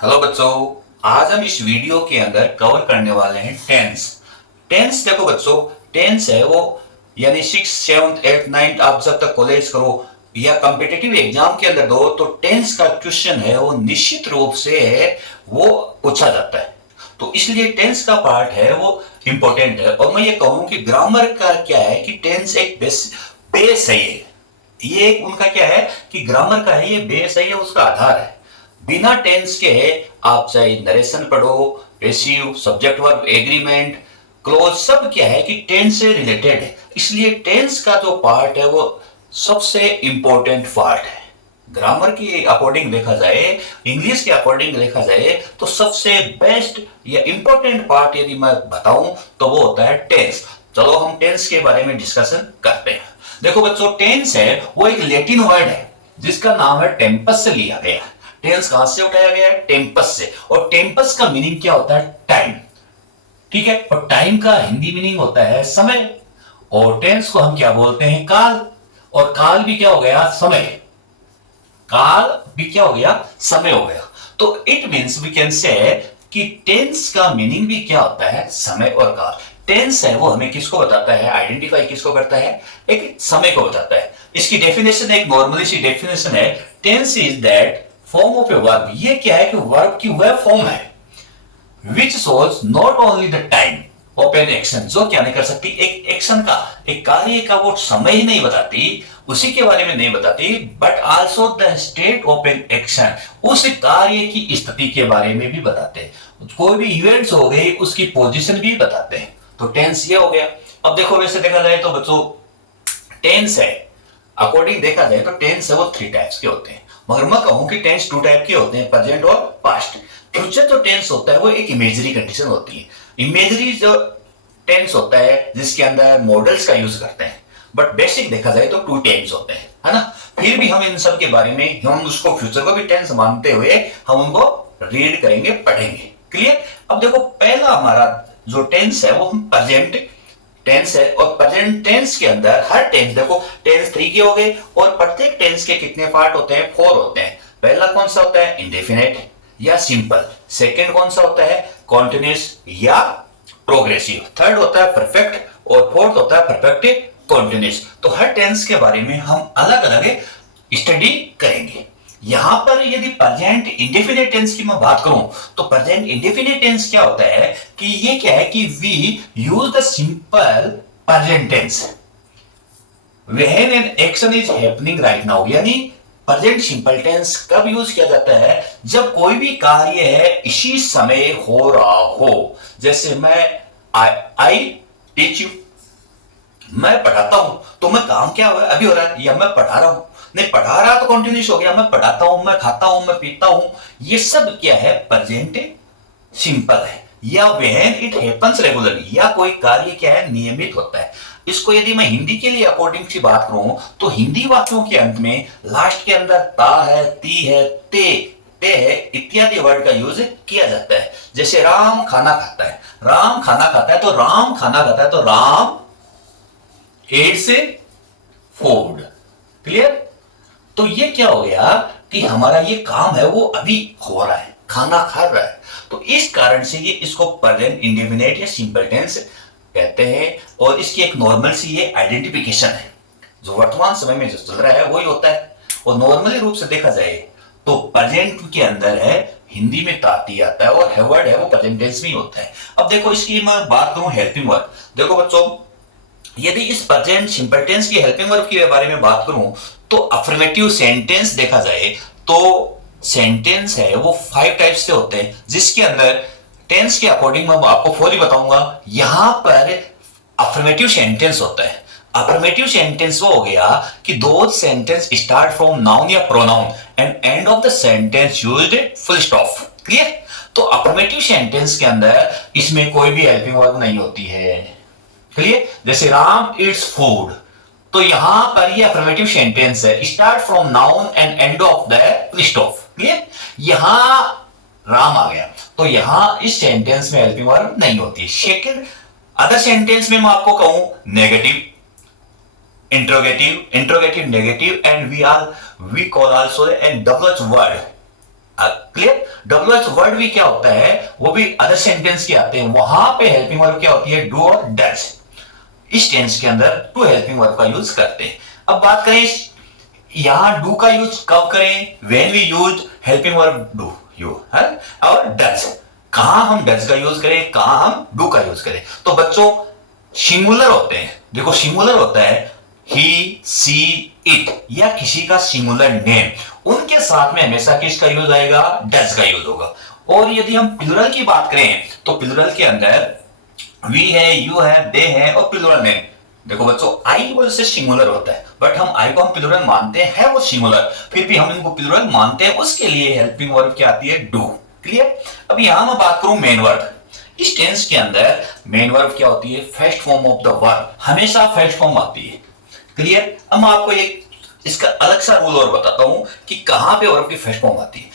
Hello बच्चों, आज हम इस वीडियो के अंदर कवर करने वाले हैं टेंस। टेंस देखो बच्चों, टेंस है वो यानी 6, 7, 8, 9 आप जब तक कॉलेज करो या कॉम्पिटिटिव एग्जाम के अंदर दो तो टेंस का क्वेश्चन है वो निश्चित रूप से है वो पूछा जाता है। तो इसलिए टेंस का पार्ट है वो इंपॉर्टेंट है। और मैं ये कहूं कि ग्रामर का क्या है कि टेंस एक बेस है। ये एक उनका क्या है कि ग्रामर का है, ये बेस है, ये उसका आधार है। बिना टेंस के आप चाहे नरेशन पढ़ो, passive, subject verb, agreement, close, सब क्या है कि टेंस से रिलेटेड है। इसलिए टेंस का जो पार्ट है वो सबसे इंपॉर्टेंट पार्ट है। ग्रामर की अकॉर्डिंग देखा जाए, इंग्लिश के अकॉर्डिंग देखा जाए तो सबसे बेस्ट या इंपॉर्टेंट पार्ट यदि मैं बताऊं तो वो होता है टेंस। चलो हम टेंस के बारे में डिस्कशन करते हैं। देखो बच्चों, टेंस है वो एक लैटिन वर्ड है जिसका नाम है टेम्पस से लिया गया। टेंस कहां से उठाया गया है? टेम्पस से। और टेम्पस का मीनिंग क्या होता है? टाइम। ठीक है। और टाइम का हिंदी मीनिंग होता है समय। और टेंस को हम क्या बोलते हैं? काल। और काल भी क्या हो गया? समय। काल भी क्या हो गया? समय हो गया। तो इट मीन्स वी कैन से कि टेंस का मीनिंग भी क्या होता है? समय और काल। टेंस है वो हमें किसको बताता है? आइडेंटिफाई किसको करता है? एक समय को बताता है। इसकी डेफिनेशन एक नॉर्मली सी डेफिनेशन है, tense is that form of a verb. ये क्या है कि वर्ब की वह फॉर्म है which shows not only the time of an action, जो क्या नहीं कर सकती, एक एक्शन का, एक कार्य का वो समय ही नहीं बताती, उसी के बारे में नहीं बताती, but also the state of an action, उस कार्य की स्थिति के बारे में भी बताते हैं। कोई भी इवेंट्स हो गए उसकी पोजीशन भी बताते हैं। तो टेंस ये हो गया। अब देखो, वैसे देखा जाए तो बच्चों टेंस है, अकॉर्डिंग देखा जाए तो टेंस है वो 3 टाइप्स के होते हैं। मगर मैं कहूं कि टेंस 2 टाइप के होते हैं, प्रेजेंट और पास्ट। फ्यूचर जो टेंस होता है वो एक इमेजरी कंडीशन होती है। इमेजरी जो टेंस होता है जिसके अंदर मॉडल्स का यूज करते हैं। बट बेसिक देखा जाए तो 2 टेंस होते हैं, है ना। फिर भी हम इन सब के बारे में, हम उसको फ्यूचर को भी टेंस मानते हुए हम उनको रीड करेंगे, पढ़ेंगे। क्लियर। अब देखो, पहला हमारा जो टेंस है वो हम प्रेजेंट टेंस है। और प्रेजेंट टेंस के अंदर हर टेंस, देखो टेंस 3 के हो गए और प्रत्येक टेंस के कितने पार्ट होते हैं? 4 होते हैं। पहला कौन सा होता है? इंडेफिनेट या सिंपल। सेकंड कौन सा होता है? कॉन्टिन्यूअस या प्रोग्रेसिव। थर्ड होता है परफेक्ट और फोर्थ होता है परफेक्ट कॉन्टिन्यूअस। तो हर टेंस के बारे में हम अलग अलग स्टडी करेंगे। यहां पर यदि प्रेजेंट इंडेफिनिट टेंस की मैं बात करूं तो प्रेजेंट इंडेफिनिट टेंस क्या होता है कि ये क्या है कि we use the simple present tense when an action is happening right now. यानी प्रेजेंट सिंपल टेंस कब यूज किया जाता है? जब कोई भी कार्य है इसी समय हो रहा हो। जैसे मैं आई टीच यू, मैं पढ़ाता हूं, तो मैं काम क्या हुआ अभी हो रहा है, या मैं पढ़ा रहा हूं। नहीं, पढ़ा रहा तो कंटिन्यूस हो गया, मैं पढ़ाता हूं, मैं खाता हूं, मैं पीता हूं। ये सब क्या है? प्रेजेंट सिंपल है। या व्हेन इट हैपेंस रेगुलरली, या कोई कार्य क्या है? नियमित होता है। इसको यदि मैं हिंदी के लिए अकॉर्डिंग से बात करूं तो हिंदी वाक्यों के अंत में लास्ट के अंदर ता है, ती है, ते है इत्यादि वर्ड का यूज किया जाता है। जैसे राम खाना खाता है, राम खाना खाता है, तो राम खाना खाता है, तो राम एड से फूड। क्लियर। तो ये क्या हो गया कि हमारा ये काम है वो अभी हो रहा है, खाना खा रहा है। तो इस कारण से ये इसको प्रेजेंट इंडेफिनिट या सिंपल टेंस कहते हैं। और इसकी एक नॉर्मल सी ये आइडेंटिफिकेशन है, जो वर्तमान समय में जो चल रहा है वही होता है। और नॉर्मली रूप से देखा जाए तो प्रेजेंट के अंदर है हिंदी में ताती आता है और वर्ड है वो प्रेजेंट टेंस में होता है। अब देखो, इसकी मैं बात करूं हेल्पिंग वर्ब। देखो बच्चों, यदि इस प्रेजेंट सिंपल टेंस की हेल्पिंग वर्ब के बारे में बात करूं तो अफर्मेटिव सेंटेंस देखा जाए तो सेंटेंस है वो 5 टाइप्स से होते हैं, जिसके अंदर टेंस के अकॉर्डिंग मैं आपको 4 ही बताऊंगा। यहां पर अफर्मेटिव सेंटेंस होता है। अफर्मेटिव सेंटेंस वो हो गया कि दो सेंटेंस स्टार्ट फ्रॉम नाउन या pronoun and and of the sentence used full stop. Clear. तो अफर्मेटिव सेंटेंस के अंदर इसमें कोई भी हेल्पिंग वर्ब नहीं होती है। क्लियर। जैसे राम इट्स फूड, तो यहां पर ये अफर्मेटिव सेंटेंस है, start from noun and and of the full stop. Clear. यहां राम आ गया, तो यहां इस सेंटेंस में हेल्पिंग वर्ब नहीं होती। सेकंड, अदर सेंटेंस में मैं आपको कहूं negative, interrogative, interrogative negative, and we call also an double word clear. WH word भी क्या होता है, वो भी अदर सेंटेंस के आते हैं, वहां पे हेल्पिंग वर्ब क्या होती है, डू और डज। इस टेंस के अंदर टू हेल्पिंग वर्ब का यूज करते हैं। अब बात करें यहां डू का यूज कब करें, when we use helping verb do you है, और डज कहां हम डज का यूज करें, कहां हम डू का यूज करें। तो बच्चों सिंगुलर होते हैं, देखो सिंगुलर होता है ही सी इट या किसी का सिंगुलर नेम, उनके साथ में हमेशा किसका यूज आएगा, डज का यूज होगा। और यदि हम प्लूरल की बात करें तो प्लूरल के अंदर वी है, यू है, दे है और प्लूरल नेम। देखो बच्चों आई वर्ड से सिंगुलर होता है, बट हम आई को हम प्लूरल मानते हैं वो सिंगुलर, फिर भी हम इनको प्लूरल मानते हैं, उसके लिए हेल्पिंग वर्ब क्या आती है, डू। क्लियर। अब यहां मैं बात करूं मेन वर्ब। इस टेंस के अंदर मेन वर्ब क्या होती है, first form of the verb, हमेशा फर्स्ट फॉर्म आती है। क्लियर। अब मैं आपको एक इसका अलग सा रूल और बताता हूं कि कहां पे वर्ब की फर्स्ट फॉर्म आती है।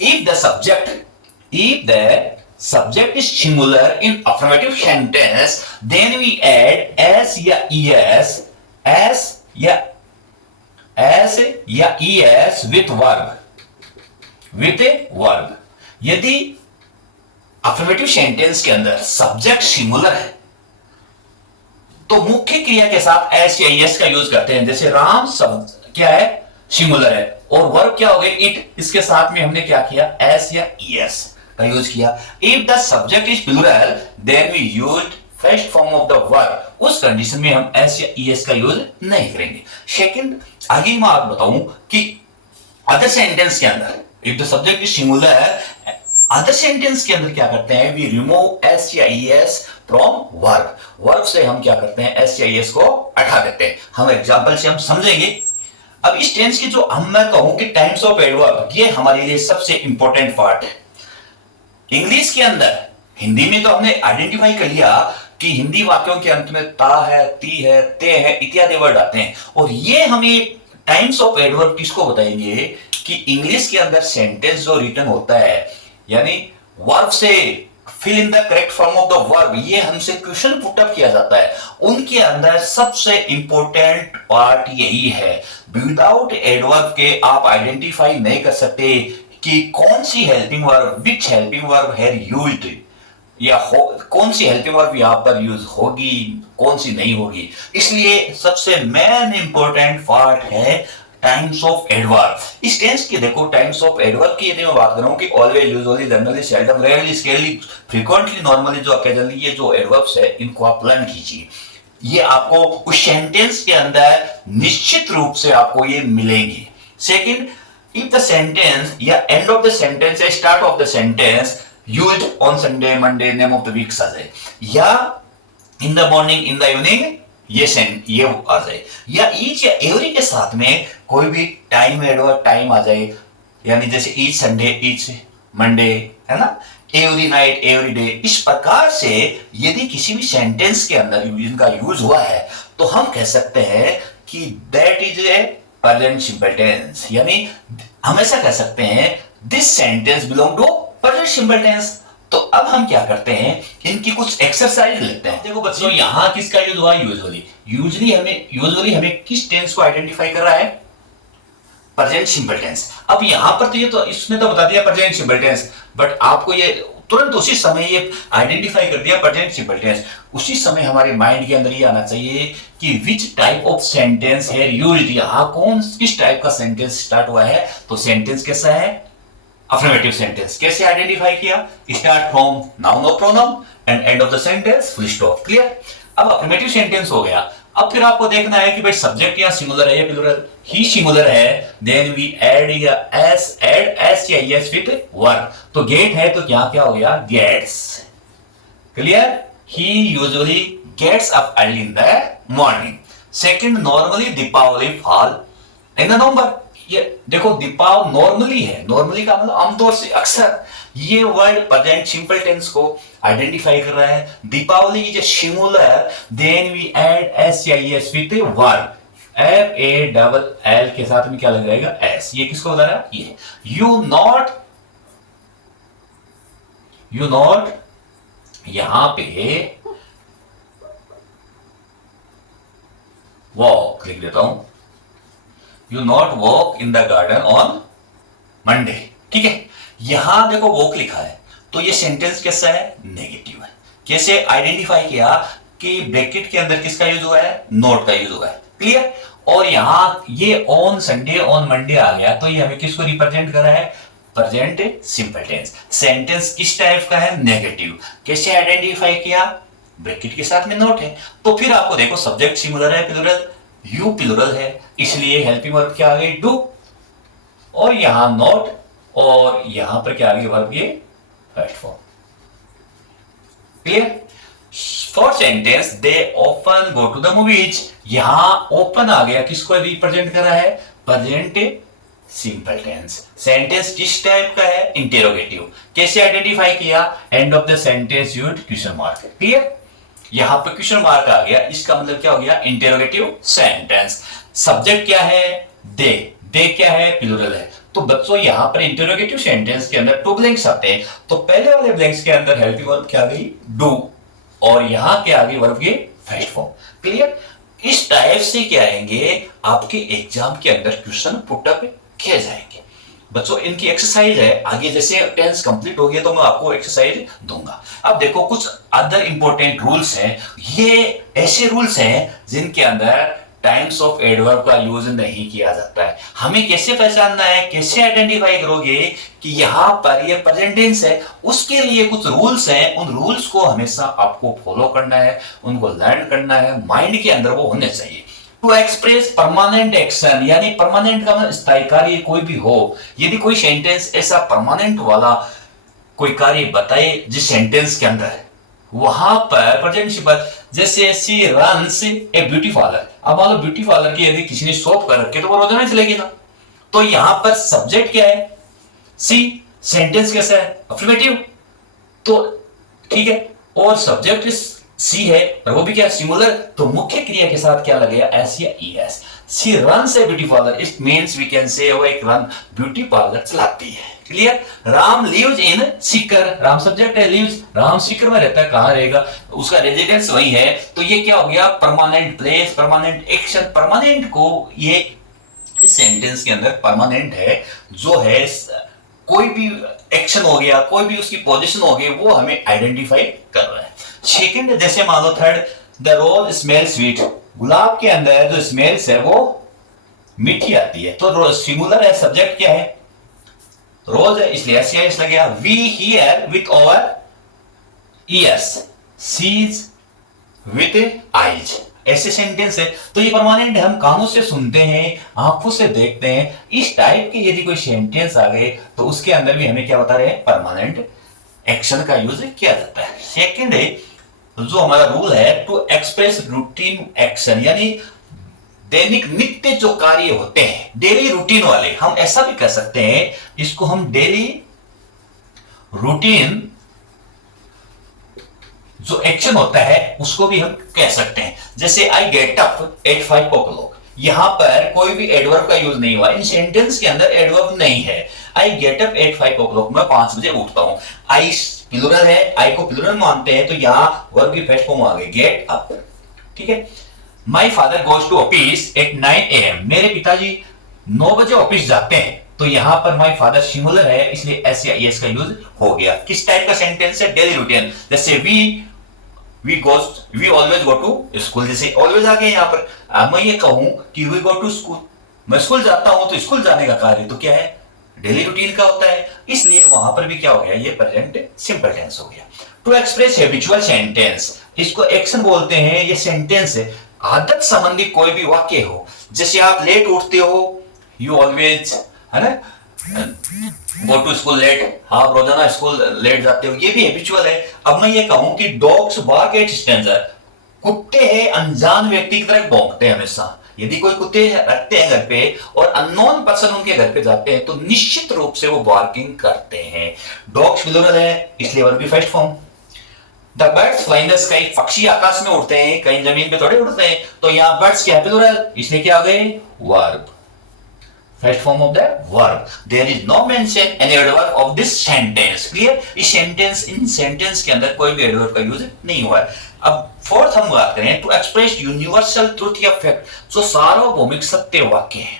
If the subject is singular in affirmative sentence, then we add s या es, s या es with a verb। यदि अफर्मेटिव सेंटेंस के अंदर सब्जेक्ट सिंगुलर है तो मुख्य क्रिया के साथ एस या एस का यूज करते हैं। जैसे राम शब्द क्या है, सिंगुलर है, और वर्ब क्या हो गया, इट, इसके साथ में हमने क्या किया, एस या ईएस का यूज किया। If the subject is plural then we use first form of the verb, उस कंडीशन में हम एस या ईएस का यूज नहीं करेंगे। सेकंड, आगे मैं आपको बताऊं कि अदर सेंटेंस के अंदर if the subject is singular, other sentence के अंदर क्या करते हैं, वी रिमूव एस या ईएस फ्रॉम वर्ब। वर्ब से हम क्या करते हैं, एस या ईएस को हटा देते हैं। हम एग्जांपल से हम समझेंगे। अब इस टेंस की जो हम मैं कहूं कि टाइम्स ऑफ एडवर्ब, ये हमारे लिए सबसे इंपॉर्टेंट पार्ट है। इंग्लिश के अंदर, हिंदी में तो हमने आइडेंटिफाई कर लिया कि हिंदी वाक्यों के अंत में ता है, ती है, ते है इत्यादि वर्ड आते हैं, और ये हमें टाइम्स ऑफ एडवर्ब किसको बताएंगे कि इंग्लिश के अंदर सेंटेंस जो रिटन होता है, यानी वर्ब से fill in the correct form of the verb, ये हमसे क्वेश्चन पुट अप किया जाता है, उनके अंदर सबसे इंपॉर्टेंट पार्ट यही है। विदाउट एडवर्ब के आप आइडेंटिफाई नहीं कर सकते कि कौन सी हेल्पिंग वर्ब, विच हेल्पिंग वर्ब है यूज्ड, या कौन सी हेल्पिंग वर्ब यहां पर यूज होगी, कौन सी नहीं होगी। इसलिए सबसे मेन इंपॉर्टेंट पार्ट है टाइम्स ऑफ एडवर्ब। इस टेंस की देखो टाइम्स ऑफ एडवर्ब की यदि मैं बात करूं कि always, usually, generally, seldom, rarely, scarcely, frequently, normally, जो ओकेजनली, ये जो एडवर्ब्स है इनको आप लर्न कीजिए। ये आपको उस सेंटेंस के अंदर निश्चित रूप से आपको ये मिलेंगे। सेकंड, इफ द सेंटेंस या एंड ऑफ द सेंटेंस या start of the sentence used on Sunday, Monday, name of the week आ जाए, या in the morning, in the evening, ये आ जाए, या ईच या एवरी के साथ में कोई भी टाइम एडवर्ब टाइम आ जाए, यानी जैसे ईच संडे, ईच मंडे, है ना, एवरी नाइट, एवरी डे। इस प्रकार से यदि किसी भी सेंटेंस के अंदर इनका यूज हुआ है तो हम कह सकते हैं कि that is a present simple tense, यानी हमेशा कह सकते हैं this sentence belong to present simple tense. तो अब हम क्या करते हैं, इनकी कुछ एक्सरसाइज लेते हैं। देखो बच्चों यहां किसका यूज हुआ, यूजुअली हमें किस टेंस को आइडेंटिफाई कर रहा है, प्रेजेंट सिंपल टेंस। अब यहां पर तो ये तो इसने तो बता दिया प्रेजेंट सिंपल टेंस, बट आपको ये तुरंत उसी समय ये आइडेंटिफाई कर दिया प्रेजेंट सिंपल टेंस, उसी समय हमारे माइंड के अंदर ये आना चाहिए कि विच टाइप ऑफ सेंटेंस है यूज्ड, यहां किस टाइप का सेंटेंस स्टार्ट हुआ है। तो सेंटेंस कैसा है, अफर्मेटिव सेंटेंस। कैसे आइडेंटिफाई किया, स्टार्ट फ्रॉम नाउन और pronoun and and of the sentence full stop. Clear. अब अफर्मेटिव सेंटेंस हो गया। अब फिर आपको देखना है कि भाई सब्जेक्ट या सिंगुलर है या प्लूरल, ही सिंगुलर है, देन वी ऐड या एस या यस विद वर्ब। तो गेट है तो क्या क्या हो गया, gets. Clear. He usually gets up early in the morning. Second, normally Deepavali fall in the November. ये देखो दीपावली नॉर्मली है, नॉर्मली का मतलब आमतौर से, अक्सर। ये वर्ड प्रेजेंट सिंपल टेंस को आइडेंटिफाई कर रहा है। Deepawali is singular, then we add s या s with verb, f a double l के साथ में क्या लग जाएगा, एस। ये किसको बता रहा है, ये यू नॉट यहां पे वॉक लिख देता हूं, you not walk in the garden on Monday. ठीक है, यहां देखो वोक लिखा है, तो ये सेंटेंस कैसा है, नेगेटिव है। कैसे आइडेंटिफाई किया कि ब्रैकेट के अंदर किसका यूज हुआ है, नॉट का यूज हुआ है, क्लियर। और यहां ये ऑन संडे ऑन मंडे आ गया, तो ये हमें किसको रिप्रेजेंट कर रहा है, प्रेजेंट सिंपल टेंस। सेंटेंस किस टाइप का है, नेगेटिव। कैसे आइडेंटिफाई किया, ब्रैकेट के साथ में नोट है। तो फिर आपको देखो सब्जेक्ट सिंगुलर है, प्लूरल, यू प्लूरल है, इसलिए हेल्पिंग वर्ब क्या आ गई, डू, और यहां नोट, और यहां पर क्या आ गई वर्ब ये first form, clear. For sentence they often go to the movies, यहां ओपन आ गया, किसको रिप्रेजेंट कर रहा है, प्रेजेंट सिंपल टेंस। सेंटेंस किस टाइप का है, इंटेरोगेटिव। कैसे आइडेंटिफाई किया, end of the sentence used question mark, clear. यहां पर क्वेश्चन मार्क आ गया, इसका मतलब क्या हो गया, इंटेरोगेटिव सेंटेंस। सब्जेक्ट क्या है, दे क्या है, प्लूरल है। तो बच्चों यहां पर इंटेरोगेटिव सेंटेंस के अंदर टू ब्लैंक्स आते हैं, तो पहले वाले ब्लैंक्स के अंदर हेल्पिंग वर्ब क्या आ गई, डू, और यहां क्या आ गई, वर्ब के फर्स्ट फॉर्म, क्लियर। इस टाइप से क्या आएंगे, आपके एग्जाम के अंदर क्वेश्चन पुट अप किए जाएंगे। बच्चों इनकी एक्सरसाइज है, आगे जैसे टेंस कंप्लीट हो गया तो मैं आपको एक्सरसाइज दूंगा। अब देखो कुछ अदर इंपॉर्टेंट रूल्स हैं, ये ऐसे रूल्स हैं जिनके अंदर टाइम्स ऑफ एडवर्ब का यूज नहीं किया जाता है। हमें कैसे पहचानना है, कैसे आइडेंटिफाई करोगे कि यहां पर ये प्रेजेंट टेंस है, उसके लिए कुछ रूल्स हैं, उन रूल्स को हमेशा आपको फॉलो करना है, उनको लर्न करना है, माइंड के अंदर वो होने चाहिए। टू एक्सप्रेस परमानेंट एक्शन, यानी परमानेंट का मतलब स्थायी कार्य कोई भी हो, यदि कोई सेंटेंस ऐसा परमानेंट वाला कोई कार्य बताए जिस सेंटेंस के अंदर है, वहां पर प्रेजेंट सिंपल, जैसे सी रन्स ए ब्यूटी पार्लर। अब मान लो ब्यूटी पार्लर की यदि किसी ने शॉप कर रखी है तो वो रोजाना चलेगी ना। तो यहां पर सब्जेक्ट क्या है, सी, सेंटेंस कैसा है, अफर्मेटिव, तो ठीक है, और सब्जेक्ट सी है और वो भी क्या, सिंगुलर, तो मुख्य क्रिया के साथ क्या लगेगा, एस या E S. She runs a beauty parlour, it means we can say वो एक रन ब्यूटी पार्लर चलाती है, clear. Ram lives in Sikar, Ram subject है, लिव्स, राम सीकर में रहता है, कहां रहेगा, उसका रेजिडेंस वही है। तो ये क्या हो गया, permanent place, permanent action. Permanent को ये इस सेंटेंस के अंदर परमानेंट है, जो है कोई भी एक्शन हो गया, कोई भी उसकी पोजीशन हो गई, वो हमें आइडेंटिफाई कर रहा है। सेकंड, जैसे मान लो third, the rose smell sweet, गुलाब के अंदर जो स्मेल्स है वो मीठी आती है। तो रोज सिंगुलर है, सब्जेक्ट क्या है, रोज है, इसलिए एस लग गया। We hear with our ears, sees with eyes, ऐसे सेंटेंस है। तो ये परमानेंट है, हम कानों से सुनते हैं, आंखों से देखते हैं। इस टाइप के यदि कोई सेंटेंस आ गए तो उसके अंदर भी हमें क्या बता रहे हैं, परमानेंट एक्शन का यूज किया जाता है। सेकंड है, जो हमारा रूल है, टू एक्सप्रेस रूटीन एक्शन, यानी दैनिक नित्य जो कार्य होते हैं, डेली रूटीन वाले, हम ऐसा भी कह सकते हैं, इसको हम डेली रूटीन जो एक्शन होता है उसको भी हम कह सकते हैं। जैसे I get up at 5 o'clock, यहां पर कोई भी एडवर्ब का यूज नहीं हुआ, इन सेंटेंस के अंदर एडवर्ब नहीं है। I get up at 5 o'clock, मैं 5 बजे उठता हूं। आई प्लूरल है, आई को प्लूरल मानते हैं, तो यहां वर्ब की फर्स्ट फॉर्म आ गई, गेट अप, ठीक है। My father goes to office at 9 AM, मेरे पिताजी 9 बजे ऑफिस जाते हैं। तो यहां पर माई फादर सिंगुलर है, इसलिए एस या एस का यूज हो गया। किस टाइप का सेंटेंस है, डेली रूटीन। जैसे we always go to school, जैसे ऑलवेज आ गए यहां पर। अब मैं ये कहूं कि वी गो टू स्कूल, मैं स्कूल जाता हूं, तो स्कूल जाने का कार्य तो क्या है, डेली रूटीन का होता है, इसलिए वहां पर भी क्या हो गया, ये प्रेजेंट सिंपल टेंस हो गया। टू एक्सप्रेस हैबिचुअल सेंटेंस, इसको एक्शन बोलते हैं, ये सेंटेंस है, आदत संबंधी कोई भी वाक्य हो। जैसे आप लेट उठते हो, यू ऑलवेज, है ना, गो टू स्कूल लेट, आप रोजाना स्कूल लेट जाते हो, ये भी हैबिचुअल है। अब मैं ये कहूं कि डॉग्स बार्क एट स्ट्रेंजर, कुत्ते हैं अनजान व्यक्ति की तरह भौंकते हैं हमेशा। यदि कोई कुत्ते रखते हैं घर पे और अननोन पर्सन उनके घर पे जाते हैं तो निश्चित रूप से वो बार्किंग करते हैं। डॉग्स प्लूरल है, इसलिए वर्ब की first form. The birds fly in the sky, पक्षी आकाश में उड़ते हैं, कहीं जमीन पे थोड़े उड़ते हैं। तो यहां बर्ड्स क्या है, प्लूरल, इसलिए क्या आ गए, verb, first form of the verb. There is no mention any adverb of this sentence, clear. इस सेंटेंस, इन सेंटेंस के अंदर कोई भी एडवर्ब का यूज नहीं हुआ है। अब फोर्थ हम बात करें, टू एक्सप्रेस यूनिवर्सल ट्रुथ या फैक्ट, जो सार्वभौमिक सत्य वाक्य है,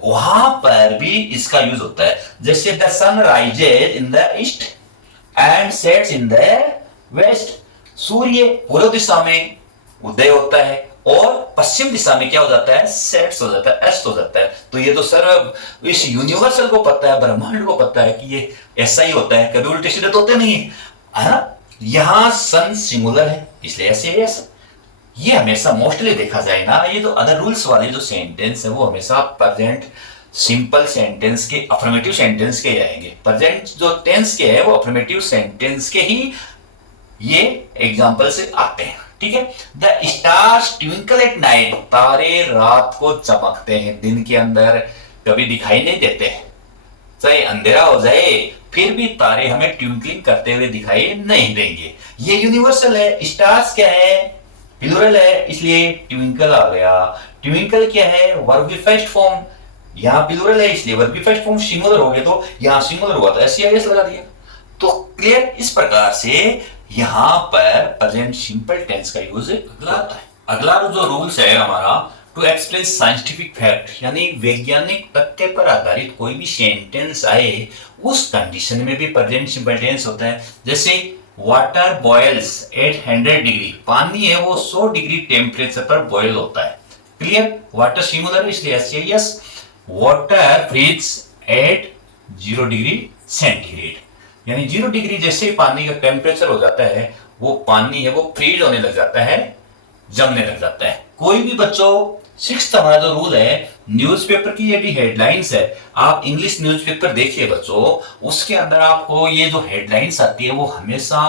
वहां पर भी इसका यूज होता है। जैसे the sun rises in the east and sets in the west. सूर्य पूर्व दिशा में उदय होता है और पश्चिम दिशा में क्या हो जाता है, सेट्स हो जाता है, अस्त हो जाता है। तो ये तो सर्व इस यूनिवर्सल को पता है, ब्रह्मांड को पता है कि ये ऐसा ही होता है, कभी उल्टे सीधे तो होते नहीं है ना। यहां सन सिंगुलर है इसलिए ऐसे ही ऐसा। ये हमेशा मोस्टली देखा जाए ना, ये तो अदर रूल्स वाले जो सेंटेंस है वो हमेशा प्रेजेंट सिंपल सेंटेंस के, अफर्मेटिव सेंटेंस के आएंगे। प्रेजेंट जो टेंस के है वो अफर्मेटिव सेंटेंस के ही ये एग्जांपल से आते हैं, ठीक है। The stars twinkle at night, तारे रात को चमकते हैं, दिन के अंदर कभी दिखाई नहीं देते, चाहे अंधेरा हो जाए फिर भी तारे हमें ट्विंकलिंग करते हुए दिखाई नहीं देंगे। ये यूनिवर्सल है। स्टार्स क्या है, प्लूरल है इसलिए ट्विंकल आ गया। ट्विंकल क्या है, वर्ब की फर्स्ट फॉर्म, यहां प्लूरल है इसलिए वर्ब की फर्स्ट फॉर्म सिंगुलर हो गया, तो यहां सिंगुलर हुआ तो एस लगा दिया। तो क्लियर, इस प्रकार से यहां पर प्रेजेंट सिंपल टेंस का यूज होता है। अगला जो रूल्स है हमारा, टू एक्सप्रेस साइंटिफिक फैक्ट, यानी वैज्ञानिक तथ्य पर आधारित कोई भी सेंटेंस आए उस कंडीशन में भी प्रेजेंट सिंपल टेंस होता है। जैसे वाटर बॉयल्स एट 100 डिग्री, पानी है वो 100 डिग्री टेम्परेचर पर बॉयल होता है। क्लियर, वाटर सिंगुलर इसलिए S. Water freeze at 0 degree centigrade, यानी 0 डिग्री जैसे पानी का टेम्परेचर हो जाता है वो पानी है वो फ्रीज होने लग जाता है, जमने लग जाता है। कोई भी बच्चों, 6th हमारा जो रूल है, न्यूज़पेपर की यदि हेडलाइंस है, आप इंग्लिश न्यूज़पेपर देखिए बच्चों, उसके अंदर आपको ये जो हेडलाइंस आती है वो हमेशा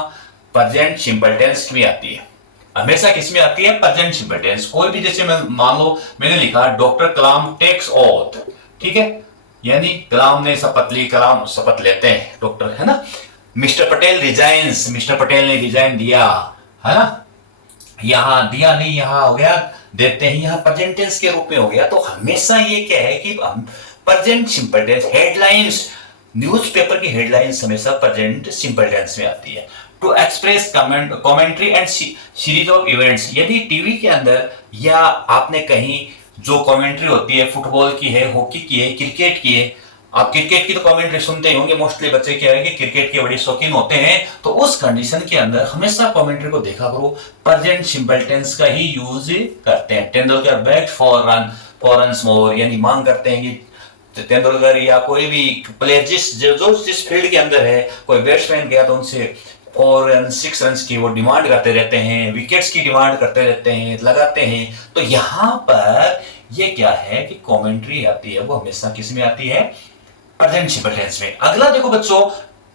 प्रेजेंट सिंपल टेंस में आती है। हमेशा किस में आती है, प्रेजेंट सिंपल टेंस। कोई भी, जैसे मैं मान लो मैंने लिखा डॉक्टर कलाम टेक्स ऑथ, ठीक है, यानी कलाम ने शपथ ली, कलाम शपथ लेते हैं डॉक्टर, है ना। Mister Patel resigns, mister Patel ने रिजाइन दिया, है ना। यहां दिया नहीं, यहां हो गया देते हैं, यहां प्रेजेंट टेंस के रूप में हो गया। तो हमेशा ये क्या है कि हम present simple tense, headlines, newspaper की हेडलाइंस हमेशा प्रेजेंट सिंपल टेंस में आती है। To express commentary and series of events, यदि टीवी के अंदर या आपने कहीं जो कमेंट्री होती है, फुटबॉल की है, हॉकी की है, क्रिकेट की है, आप क्रिकेट की तो कमेंट्री सुनते ही होंगे, मोस्टली बच्चे क्या है कि क्रिकेट के बड़े शौकीन होते हैं, तो उस कंडीशन के अंदर हमेशा कमेंट्री को देखा करो प्रेजेंट सिंपल टेंस का ही यूज करते हैं। तेंदुलकर बैट फॉर रन्स मोर, यानी मांग करते हैं कि तेंदुलकर या कोई भी प्लेयर जिस फील्ड के अंदर है, कोई बैट्समैन गया तो उनसे 4 रन 6 रन की वो डिमांड करते रहते हैं, विकेट्स की डिमांड करते रहते हैं, लगाते हैं। तो यहां पर ये क्या है कि कमेंट्री आती है वो हमेशा किस में आती है, प्रेजेंट सिंपल टेंस में। अगला देखो बच्चों,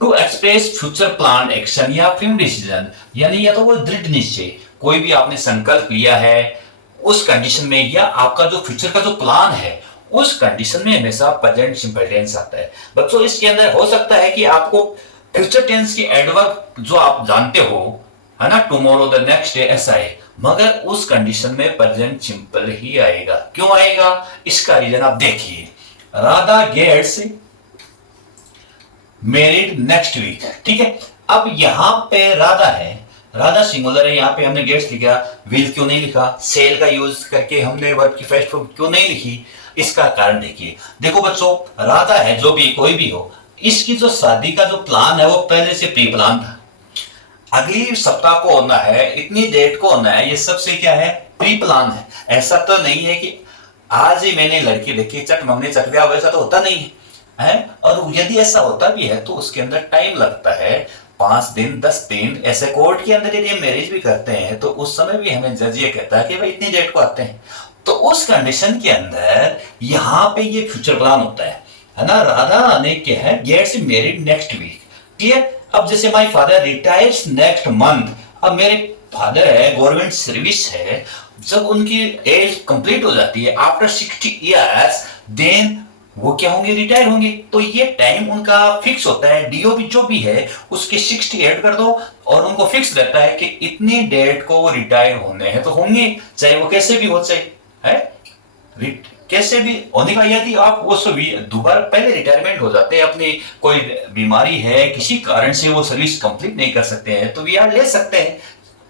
to express future plan action या फिल्म डिसीजन, यानी या तो वो दृढ़ निश्चय, कोई भी आपने संकल्प लिया है उस कंडीशन में, या आपका जो फ्यूचर का जो प्लान है उस कंडीशन में हमेशा प्रेजेंट सिंपल टेंस आता है। बच्चों इसके अंदर हो सकता है कि आपको फ्यूचर टेंस की एडवर्ब जो आप जानते हो, है ना, टुमारो, द नेक्स्ट डे, ऐसा है, मगर उस कंडीशन में प्रेजेंट सिंपल ही आएगा। क्यों आएगा, इसका रीजन आप देखिए। Radha gets married next week, ठीक है। अब यहां पे राधा है, राधा सिंगुलर है, यहां पे हमने गेट्स लिखा, विल क्यों नहीं लिखा, सेल का यूज करके हमने वर्ब की फर्स्ट फॉर्म क्यों नहीं लिखी, इसका कारण देखिए। देखो बच्चों, राधा है, जो भी कोई भी हो, इसकी जो शादी का जो प्लान है वो पहले से प्री प्लान था। अगली सप्ताह को होना है, इतनी डेट को होना है, ये सबसे क्या है, प्री प्लान है। ऐसा तो नहीं है कि आज ही मैंने लड़की देखी चट मंगनी चट ब्याह, वैसा तो होता नहीं है। और यदि ऐसा होता भी है तो उसके अंदर टाइम लगता है, 5 दिन 10 दिन। ऐसे कोर्ट के अंदर यदि मैरिज भी करते हैं तो उस समय भी हमें जज ये कहता है कि भाई इतनी डेट को आते हैं। तो उस कंडीशन के अंदर यहाँ पे ये फ्यूचर प्लान होता है ना। राधा ने क्या है, gets married next week, clear. अब जैसे my father retires next month, अब मेरे फादर है, गवर्नमेंट सर्विस है, जब उनकी एज कंप्लीट हो जाती है आफ्टर 60 इयर्स, देन वो क्या होंगे, रिटायर होंगे। तो ये टाइम उनका फिक्स होता है, डीओ जो भी है उसके 60 ऐड कर दो और उनको फिक्स रहता है कि इतनी डेट को वो रिटायर होने हैं तो होंगे, चाहे वो कैसे भी हो, चाहे है कैसे भी होने का। यदि आप वो दोबारा पहले रिटायरमेंट हो जाते हैं, अपनी कोई बीमारी है, किसी कारण से वो सर्विस कंप्लीट नहीं कर सकते हैं, तो वी आर ले सकते हैं,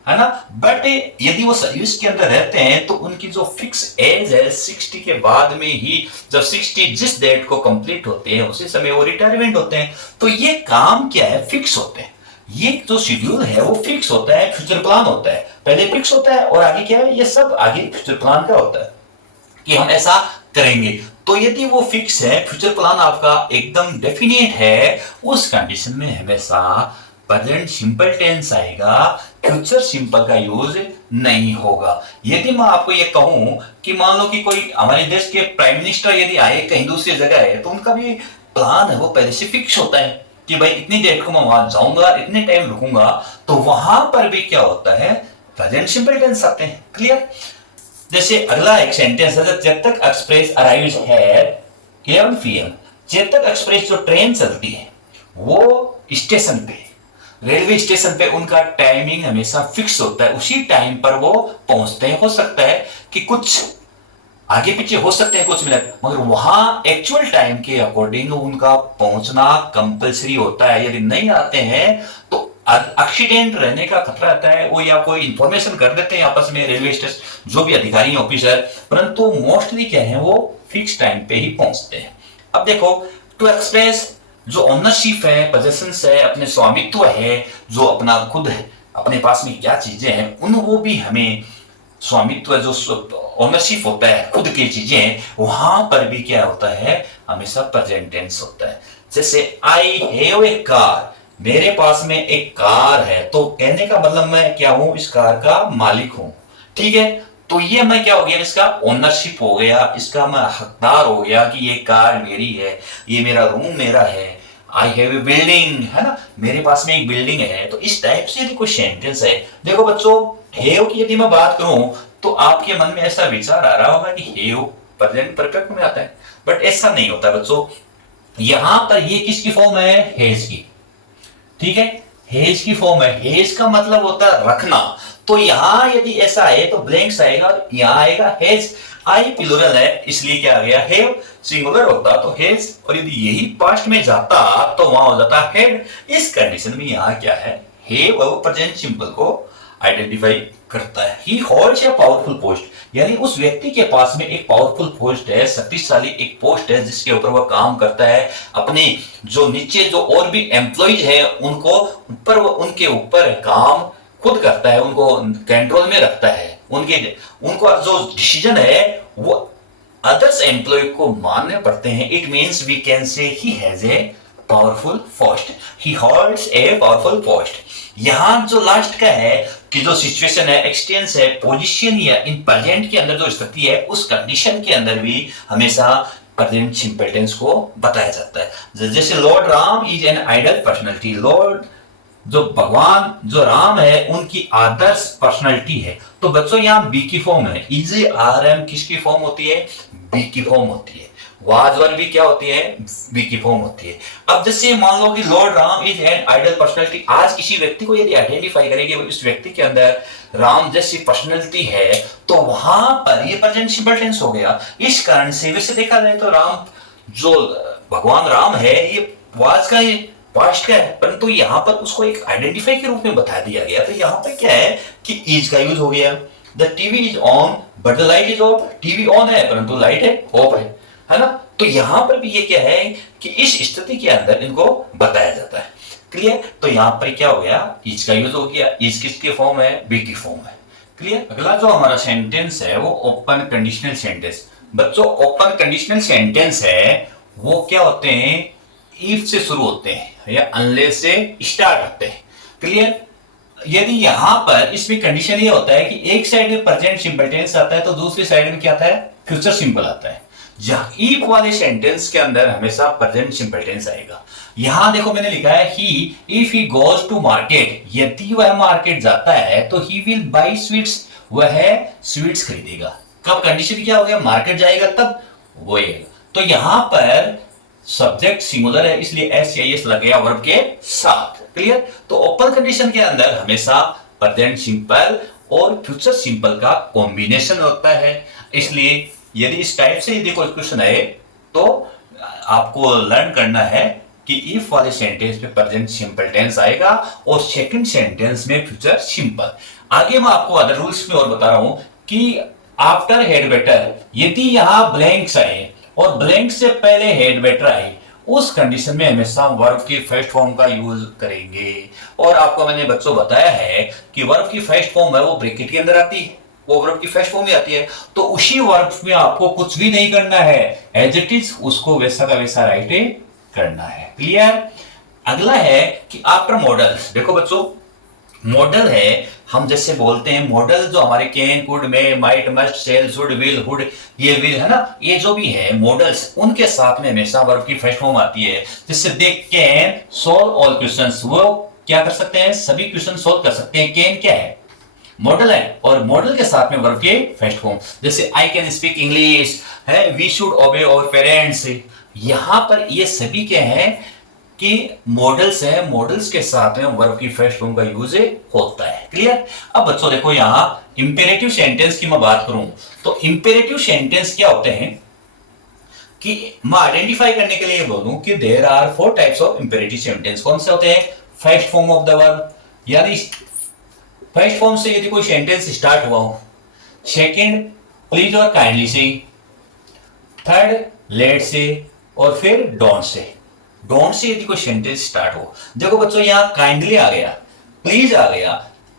है ना। बट यदि वो सर्विस के अंदर रहते हैं तो उनकी जो फिक्स एज है 60 के बाद में ही, जब 60 जिस डेट को कंप्लीट होते हैं उसी समय वो रिटायरमेंट होते हैं। तो ये काम क्या है, फिक्स होते हैं। ये जो शेड्यूल है वो फिक्स होता है, फ्यूचर प्लान होता है, पहले फिक्स होता है और आगे क्या है, ये सब आगे फ्यूचर प्लान का होता है कि हम ऐसा करेंगे। तो यदि वो फिक्स है, फ्यूचर प्लान आपका एकदम डेफिनेट है, उस कंडीशन में हमेशा प्रेजेंट सिंपल टेंस आएगा, फ्यूचर सिंपल का यूज नहीं होगा। यदि मैं आपको ये कहूं कि मान लो कि कोई हमारे देश के प्राइम मिनिस्टर यदि आए कहीं दूसरी जगह है, तो उनका भी प्लान है वो पहले से फिक्स होता है कि भाई इतनी डेट को मैं वहां जाऊंगा, इतने टाइम रुकूंगा। तो वहां पर भी क्या होता है, प्रेजेंट सिंपल टेंस आते हैं। क्लियर। जैसे अगला एक सेंटेंस है, जब तक एक्सप्रेस अराइव्स एट 11 PM, जब तक एक्सप्रेस जो ट्रेन चलती है वो स्टेशन पे, रेलवे स्टेशन पे उनका टाइमिंग हमेशा फिक्स होता है, उसी टाइम पर वो पहुंचते हैं। हो सकता है कि कुछ आगे पीछे हो सकते हैं कुछ मिनट, मगर वहां एक्चुअल टाइम के अकॉर्डिंग उनका पहुंचना कंपलसरी होता है। यदि नहीं आते हैं तो एक्सीडेंट रहने का खतरा रहता है, वो या कोई इंफॉर्मेशन कर देते हैं आपस में रेलवे स्टेशन जो भी अधिकारी ऑफिसर, परंतु मोस्टली क्या है वो फिक्स टाइम पे ही पहुंचते हैं। अब देखो, टू एक्सप्रेस जो ओनरशिप है, पोजेशंस है, अपने स्वामित्व है, जो अपना खुद है, अपने पास में क्या चीजें हैं उन वो भी हमें स्वामित्व जो ओनरशिप होता है खुद की चीजें, वहां पर भी क्या होता है, हमेशा प्रेजेंट टेंस होता है। जैसे आई हैव ए कार, मेरे पास में एक कार है, तो कहने का मतलब मैं क्या हूं, इस कार का मालिक हूं। ठीक है, तो ये मैं क्या हो गया, इसका ओनरशिप हो गया, इसका मैं हकदार हो गया कि ये कार मेरी है, ये मेरा रूम मेरा है। आई हैव ए बिल्डिंग, है ना, मेरे पास में एक बिल्डिंग है। तो इस टाइप से यदि कोई सेंटेंस है, देखो बच्चों, हैव की यदि मैं बात करूं तो आपके मन में ऐसा विचार आ रहा होगा कि हैव प्रेजेंट परफेक्ट में आता है, बट ऐसा नहीं होता बच्चों। यहां पर ये किसकी फॉर्म है, हैज की। ठीक है, हेज की फॉर्म है। हेज का मतलब होता है रखना। तो यहां यदि ऐसा है तो ब्लैंक्स आएगा, यहां आएगा हेज। आई प्लूरल है इसलिए क्या आ गया, हैव। सिंगुलर होता तो हेज, और यदि यही पास्ट में जाता तो वहां हो जाता हेड। इस कंडीशन में यहां क्या है, हैव और प्रेजेंट सिंपल को आइडेंटिफाई करता है। ही होल्ड्स ए पावरफुल पोस्ट, यानी उस व्यक्ति के पास में एक पावरफुल पोस्ट है, शक्तिशाली एक पोस्ट है जिसके ऊपर वह काम करता है। अपने जो नीचे जो और भी एम्प्लॉइज है उनको ऊपर, उनके ऊपर काम खुद करता है, उनको कंट्रोल में रखता है। उनको जो डिसीजन है वो अदर्स एम्प्लॉय को मानने पड़ते हैं। It means we can say he has a powerful post, he holds a powerful post. यहां जो लास्ट का है कि जो सिचुएशन है, एक्सटेंस है, पोजीशन या इन प्रेजेंट के अंदर जो स्थिति है, उस कंडीशन के अंदर भी हमेशा प्रेजेंट सिंपल टेंस को बताया जाता है। जैसे lord Ram is an ideal personality, lord जो भगवान जो राम है उनकी आदर्श पर्सनालिटी है। तो बच्चों यहां बी की फॉर्म है, इज आर एम किसकी फॉर्म होती है, बी की फॉर्म होती है। वाज वर भी क्या होती है, बी की फॉर्म होती है। अब जैसे मान लो कि lord Ram is an ideal personality, आज किसी व्यक्ति को यदि आइडेंटिफाई करेंगे इस व्यक्ति के अंदर राम जैसी पर्सनालिटी है, तो वहां पर ये प्रेजेंट सिंपल टेंस हो गया। इस कारण से वैसे देखा जाए तो राम जो भगवान राम है ये वाज का ये पास्ट का है, परंतु यहां पर उसको एक आइडेंटिफाई के रूप में बता दिया गया। तो यहां पर क्या है कि इज का यूज हो गया। The TV is on but the light is of, TV on है परंतु लाइट है ऑफ है ना। तो यहां पर भी ये क्या है कि इस स्थिति के अंदर इनको बताया जाता है। क्लियर। तो यहां पर क्या हो गया, इज का यूज हो गया। इज किसकी फॉर्म है, बी की फॉर्म है। क्लियर। अगला जो हमारा सेंटेंस है वो ओपन कंडीशनल सेंटेंस। बच्चों ओपन कंडीशनल सेंटेंस है वो क्या होते हैं, इफ से शुरू होते हैं या अनलेस से स्टार्ट होते हैं। क्लियर। यदि यहां पर इसमें कंडीशन ये होता है कि एक साइड में प्रेजेंट सिंपल टेंस आता है तो दूसरी साइड में क्या आता है, फ्यूचर सिंपल आता है। जहां इफ वाले सेंटेंस के अंदर हमेशा प्रेजेंट सिंपल टेंस आएगा। यहां देखो मैंने लिखा है ही, if he goes to market, यदि वह मार्केट जाता है तो ही विल बाई स्वीट्स, वह स्वीट्स खरीदेगा। कब कंडीशन क्या हो गया, मार्केट जाएगा तब वो आएगा। तो यहां पर सब्जेक्ट सिंगुलर है इसलिए एस या एस लग गया वर्ब के साथ। क्लियर। तो ओपन कंडीशन के अंदर हमेशा प्रेजेंट सिंपल और फ्यूचर सिंपल का कॉम्बिनेशन होता है। इसलिए यदि इस टाइप से यदि कोई क्वेश्चन है तो आपको लर्न करना है कि इफ वाले सेंटेंस में प्रेजेंट सिंपल टेंस आएगा और सेकंड सेंटेंस में फ्यूचर सिंपल। आगे मैं आपको अदर रूल्स में और बता रहा हूं कि आफ्टर हेड वेटर यदि यहां ब्लैंक्स आए और ब्लैंक से पहले हेड वेटर आए, उस कंडीशन में हमेशा वर्ब की फर्स्ट फॉर्म का यूज करेंगे। और आपको मैंने बच्चों बताया है कि वर्ब की फर्स्ट फॉर्म है वो ब्रैकेट के अंदर आती है, वो वर्ब की फर्स्ट फॉर्म ही आती है। तो उसी वर्ब में आपको कुछ भी नहीं करना है, एज इट इज उसको वैसा का वैसा राइट करना है। क्लियर। अगला है कि आफ्टर मॉडल्स, देखो बच्चों मॉडल है, हम जैसे बोलते हैं मॉडल जो हमारे कैन कुड में might must shell should will hood, ये विल है ना, ये जो भी है मॉडल्स, उनके साथ में हमेशा वर्ब की फर्स्ट फॉर्म आती है। जैसे they can solve all questions, वो क्या कर सकते हैं, सभी क्वेश्चन सॉल्व कर सकते हैं। कैन क्या है, मॉडल है, और मॉडल के साथ में वर्ब के फर्स्ट फॉर्म। जैसे आई कैन स्पीक इंग्लिश है, we should obey our parents, यहां पर ये सभी क्या है कि मॉडल्स है, मॉडल्स के साथ में वर्ब की फर्स्ट फॉर्म का यूज होता है। क्लियर। अब बच्चों देखो यहां इंपेरेटिव सेंटेंस की मैं बात करूं तो इंपेरेटिव सेंटेंस क्या होते हैं कि मैं आइडेंटिफाई करने के लिए बोलूं कि there are 4 types of imperative sentence. कौन से होते हैं, first form of the verb, यानी फर्स्ट फॉर्म से यदि कोई सेंटेंस स्टार्ट हुआ हो, सेकंड प्लीज और काइंडली से, थर्ड लेट से, और फिर डोंट से। डोंट से यदि कोई सेंटेंस स्टार्ट हो, देखो बच्चों यहां काइंडली आ गया, प्लीज आ गया,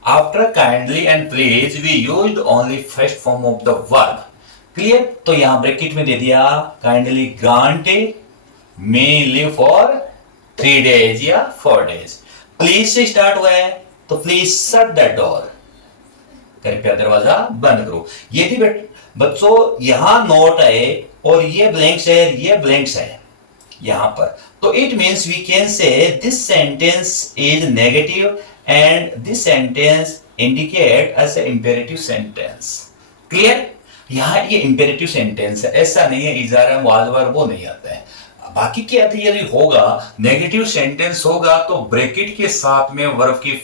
after kindly and please we used only first form of the verb. Clear. तो यहां ब्रैकेट में दे दिया kindly grant me leave for 3 days या 4 days। प्लीज से स्टार्ट हुआ है तो प्लीज शट द डोर, कृपया दरवाजा बंद करो। यदि बच्चों यहां नोट है और ये ब्लैंक्स है, ये ब्लैंक्स है यहां पर, तो it means we can say this sentence is negative and this sentence indicate as a imperative sentence. Clear. यहां ये इंपेरेटिव सेंटेंस है, ऐसा नहीं है इजारा वाजवर वो नहीं आता है। बाकी क्या यदि होगा नेगेटिव सेंटेंस होगा तो ब्रैकेट के साथ में वर्ब की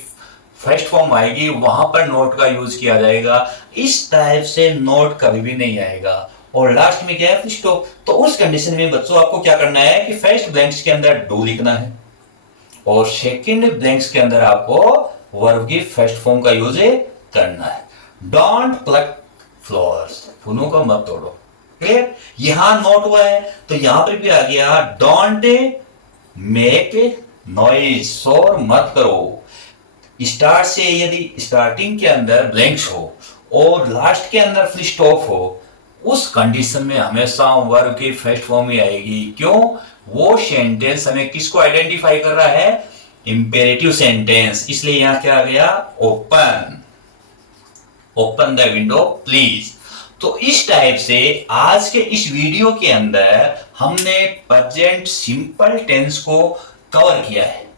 फर्स्ट फॉर्म आएगी, वहां पर नोट का यूज किया जाएगा। इस टाइप से नोट कभी भी नहीं आएगा। और लास्ट में क्या है, फुल स्टॉप। तो उस कंडीशन में बच्चों आपको क्या करना है कि फर्स्ट ब्लैंक्स के अंदर डू लिखना है और सेकंड ब्लैंक्स के अंदर आपको वर्ब की फर्स्ट फॉर्म का यूज करना है। डोंट प्लक फ्लावर्स, फूलों को मत तोड़ो। क्लियर। यहां नोट हुआ है तो यहां पर भी आ गया डोंट मेक नॉइज, शोर मत करो। स्टार्ट से यदि स्टार्टिंग के अंदर ब्लैंक्स हो और लास्ट के अंदर फुल स्टॉप हो, उस कंडीशन में हमेशा वर्ब की फर्स्ट फॉर्म ही आएगी। क्यों, वो सेंटेंस हमें किसको आइडेंटिफाई कर रहा है, इंपेरेटिव सेंटेंस। इसलिए यहां क्या आ गया, open, open the window please. तो इस टाइप से आज के इस वीडियो के अंदर हमने प्रेजेंट सिंपल टेंस को कवर किया है।